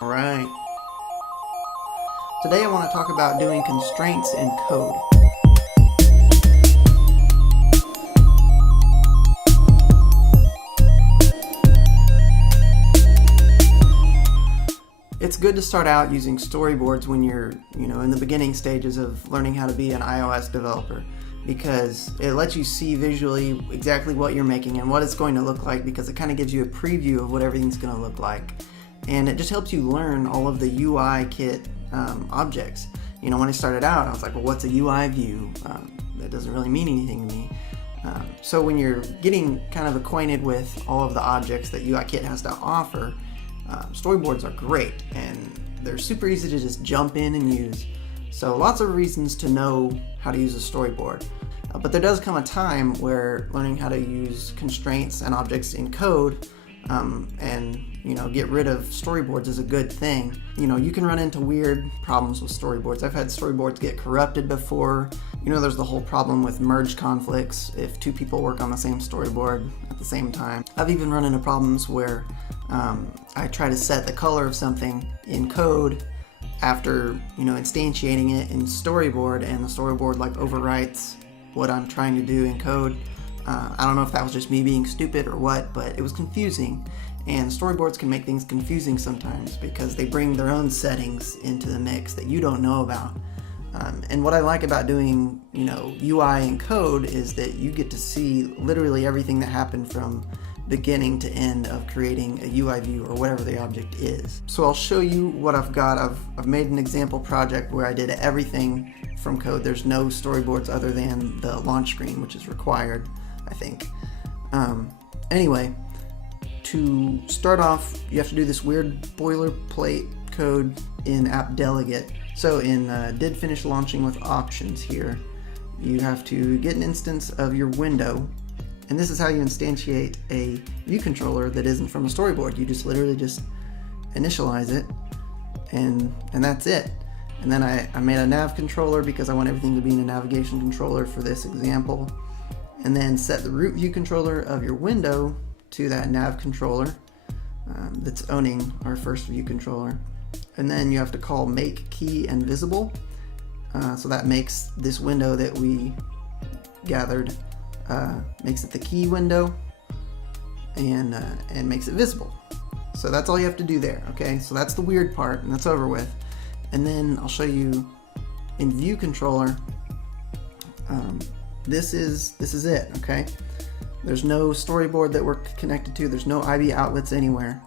Alright, today I want to talk about doing constraints in code. It's good to start out using storyboards when you're, in the beginning stages of learning how to be an iOS developer, because it lets you see visually exactly what you're making and what it's going to look like, because it kind of gives you a preview of what everything's going to look like. And it just helps you learn all of the UI kit objects. When I started out, I was like, well, what's a UI view? That doesn't really mean anything to me. So when you're getting kind of acquainted with all of the objects that UI kit has to offer, storyboards are great, and they're super easy to just jump in and use. So lots of reasons to know how to use a storyboard. But there does come a time where learning how to use constraints and objects in code and get rid of storyboards is a good thing. You can run into weird problems with storyboards. I've had storyboards get corrupted before. There's the whole problem with merge conflicts if two people work on the same storyboard at the same time. I've even run into problems where I try to set the color of something in code after instantiating it in storyboard, and the storyboard overwrites what I'm trying to do in code. I don't know if that was just me being stupid or what, but it was confusing. And storyboards can make things confusing sometimes because they bring their own settings into the mix that you don't know about. And what I like about doing, UI in code is that you get to see literally everything that happened from beginning to end of creating a UI view or whatever the object is. So I'll show you what I've got. I've made an example project where I did everything from code. There's no storyboards other than the launch screen, which is required, I think. Anyway, to start off, you have to do this weird boilerplate code in app delegate. So in did finish launching with options here, you have to get an instance of your window, and this is how you instantiate a view controller that isn't from a storyboard. You just literally just initialize it, and that's it. And then I made a nav controller because I want everything to be in a navigation controller for this example, and then set the root view controller of your window to that nav controller that's owning our first view controller. And then you have to call make key and visible, so that makes this window that we gathered, makes it the key window, and makes it visible. So that's all you have to do there. Okay, so that's the weird part, and that's over with. And then I'll show you in view controller. This is it. Okay, there's no storyboard that we're connected to. There's no IB outlets anywhere.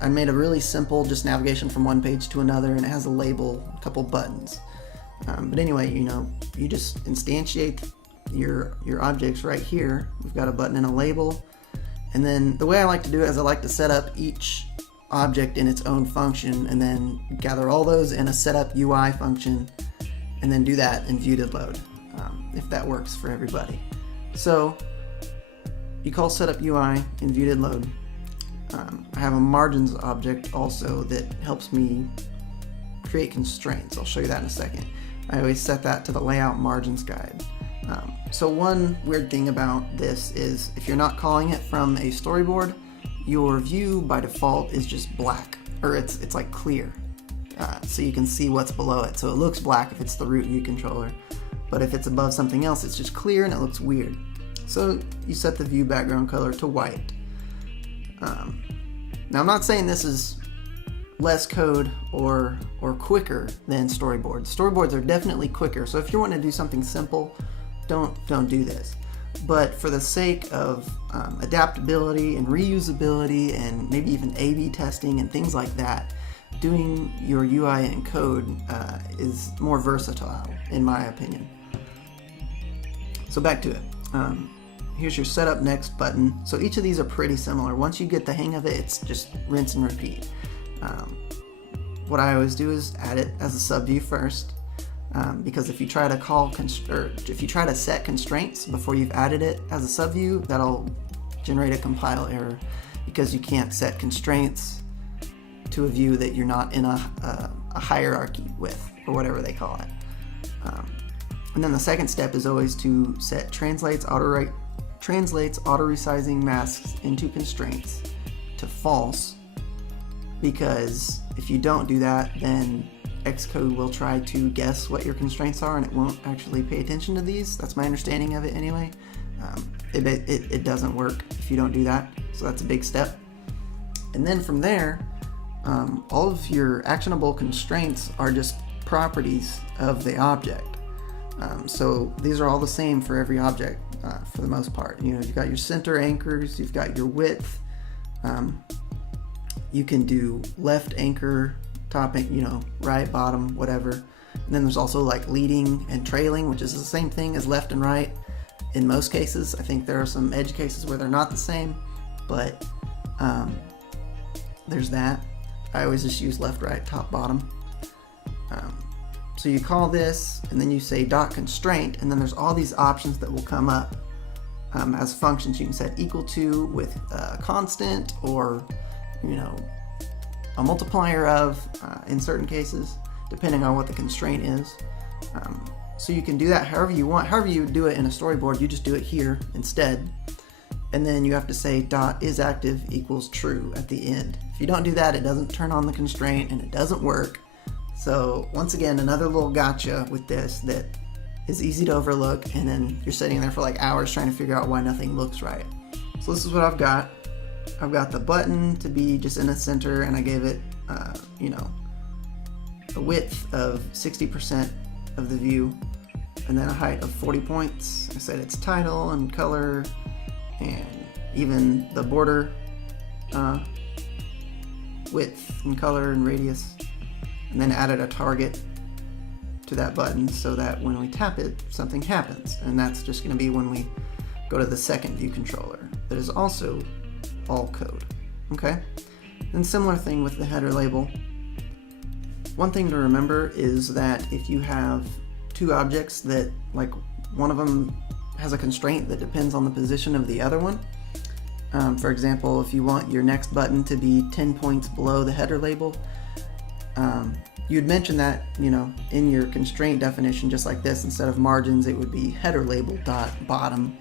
I made a really simple just navigation from one page to another, and it has a label, a couple buttons. But anyway, you just instantiate your objects right here. We've got a button and a label. And then the way I like to do it is I like to set up each object in its own function, and then gather all those in a setup UI function, and then do that in view.load, if that works for everybody. So you call setup UI in view.load. I have a margins object also that helps me create constraints. I'll show you that in a second. I always set that to the layout margins guide. So one weird thing about this is if you're not calling it from a storyboard, your view by default is just black, or it's clear, so you can see what's below it. So it looks black if it's the root view controller, but if it's above something else, it's just clear and it looks weird. So you set the view background color to white. Now I'm not saying this is less code or quicker than storyboards. Storyboards are definitely quicker, so if you want to do something simple, don't do this. But for the sake of adaptability and reusability and maybe even A/B testing and things like that, doing your UI in code is more versatile, in my opinion. So back to it. Here's your setup next button. So each of these are pretty similar. Once you get the hang of it, it's just rinse and repeat. What I always do is add it as a subview first, because if you try to set constraints before you've added it as a subview, that'll generate a compile error, because you can't set constraints to a view that you're not in a hierarchy with, or whatever they call it. And then the second step is always to set translates auto resizing masks into constraints to false, because if you don't do that, then Xcode will try to guess what your constraints are and it won't actually pay attention to these. That's my understanding of it anyway. It doesn't work if you don't do that, so that's a big step. And then from there, all of your actionable constraints are just properties of the object. So these are all the same for every object for the most part. You know, you've got your center anchors, you've got your width. You can do left anchor, top, right, bottom, whatever. And then there's also like leading and trailing, which is the same thing as left and right in most cases. I think there are some edge cases where they're not the same, but there's that. I always just use left, right, top, bottom. So you call this, and then you say .constraint, and then there's all these options that will come up as functions. You can set equal to with a constant, or a multiplier of in certain cases, depending on what the constraint is. So you can do that however you want. However you do it in a storyboard, you just do it here instead. And then you have to say .isActive equals true at the end. If you don't do that, it doesn't turn on the constraint and it doesn't work. So once again, another little gotcha with this that is easy to overlook, and then you're sitting there for like hours trying to figure out why nothing looks right. So this is what I've got. I've got the button to be just in the center, and I gave it, a width of 60% of the view, and then a height of 40 points. I said its title and color, and even the border width and color and radius, and then added a target to that button so that when we tap it, something happens. And that's just going to be when we go to the second view controller. That is also all code. Okay? And similar thing with the header label. One thing to remember is that if you have two objects that, like, one of them has a constraint that depends on the position of the other one. For example, if you want your next button to be 10 points below the header label, you'd mention that, in your constraint definition, just like this. Instead of margins, it would be header label dot bottom,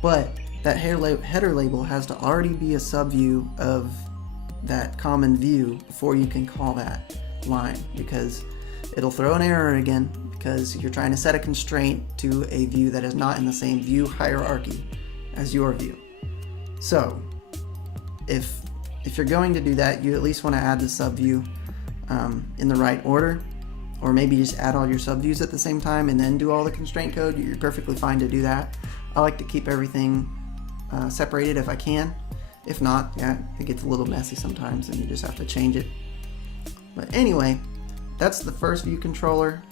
But that header label has to already be a subview of that common view before you can call that line, because it'll throw an error again, because you're trying to set a constraint to a view that is not in the same view hierarchy as your view. So if you're going to do that, you at least want to add the subview in the right order, or maybe just add all your subviews at the same time and then do all the constraint code. You're perfectly fine to do that. I like to keep everything separated if I can. If not, yeah, it gets a little messy sometimes and you just have to change it. But anyway, that's the first view controller.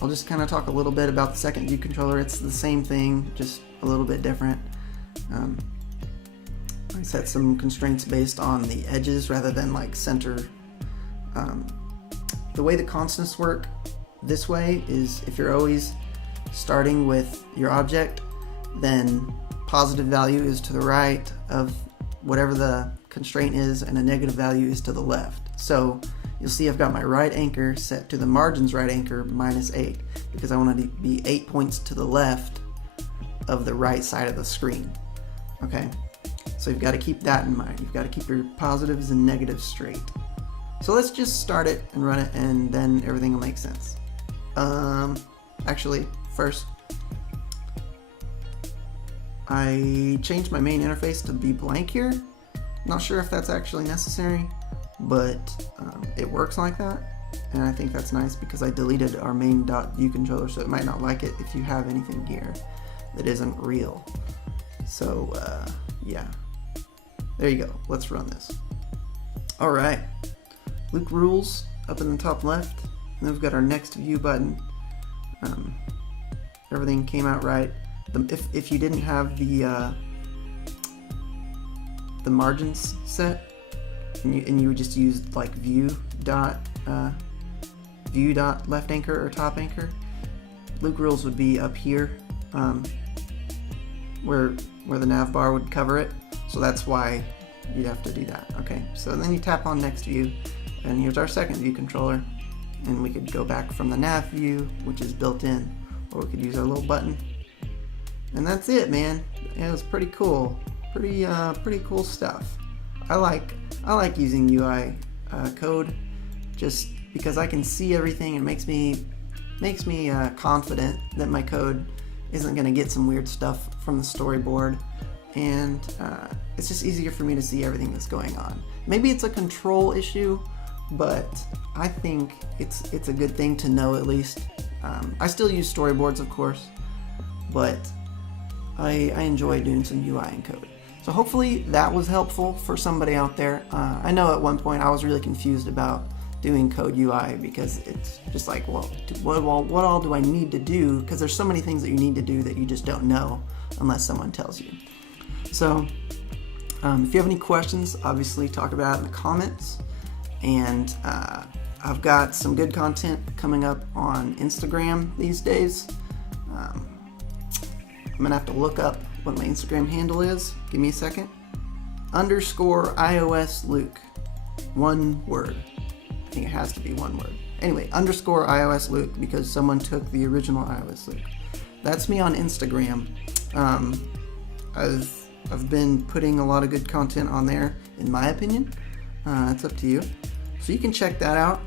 I'll just kind of talk a little bit about the second view controller. It's the same thing, just a little bit different. I set some constraints based on the edges rather than like center. The way the constants work this way is if you're always starting with your object, then positive value is to the right of whatever the constraint is, and a negative value is to the left. So you'll see I've got my right anchor set to the margins right anchor -8, because I want to be 8 points to the left of the right side of the screen. Okay, so you've got to keep that in mind. You've got to keep your positives and negatives straight. So let's just start it and run it, and then everything will make sense. Actually, first, I changed my main interface to be blank here. Not sure if that's actually necessary, but it works like that, and I think that's nice because I deleted our main.view controller, so it might not like it if you have anything here that isn't real. So yeah, there you go. Let's run this. All right, loop rules up in the top left, and then we've got our next view button. Everything came out right. If you didn't have the margins set, and you just used like view dot left anchor or top anchor, loop rules would be up here, where the nav bar would cover it. So that's why you'd have to do that. Okay, so then you tap on next view, and here's our second view controller, and we could go back from the nav view, which is built in, or we could use our little button. And that's it, man. It was pretty cool. Pretty cool stuff. I like using UI code, just because I can see everything. It makes me confident that my code isn't going to get some weird stuff from the storyboard, and it's just easier for me to see everything that's going on. Maybe it's a control issue, but I think it's a good thing to know at least. I still use storyboards, of course, but I enjoy doing some UI and code. So hopefully that was helpful for somebody out there. I know at one point I was really confused about doing code UI because it's just like, well, what all do I need to do? Because there's so many things that you need to do that you just don't know unless someone tells you. So if you have any questions, obviously talk about it in the comments. And I've got some good content coming up on Instagram these days. I'm gonna have to look up what my Instagram handle is. Give me a second. _iOS Luke. One word. I think it has to be one word. Anyway, _iOS Luke, because someone took the original iOS Luke. That's me on Instagram. I've been putting a lot of good content on there, in my opinion. It's up to you. So you can check that out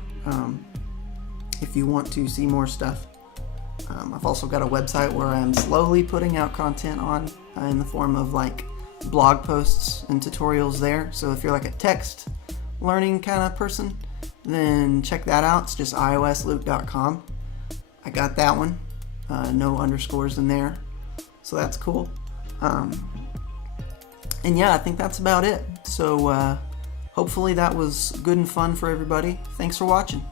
if you want to see more stuff. I've also got a website where I'm slowly putting out content on in the form of like blog posts and tutorials there. So if you're like a text learning kind of person, then check that out. It's just iosluke.com. I got that one. No underscores in there. So that's cool. And yeah, I think that's about it. So hopefully that was good and fun for everybody. Thanks for watching.